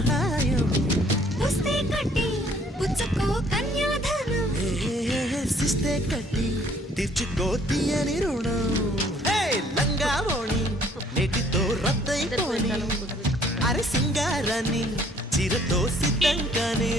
సహాయం పుస్తే కట్టి పుచ్చుకో కన్యాధనం శిస్తే కట్టి తీర్చుకో తీయని రుణం లంగా ఓణి నేటితో రద్దయిపోని అరే సింగారాన్ని చిరతో సిద్ధంగానే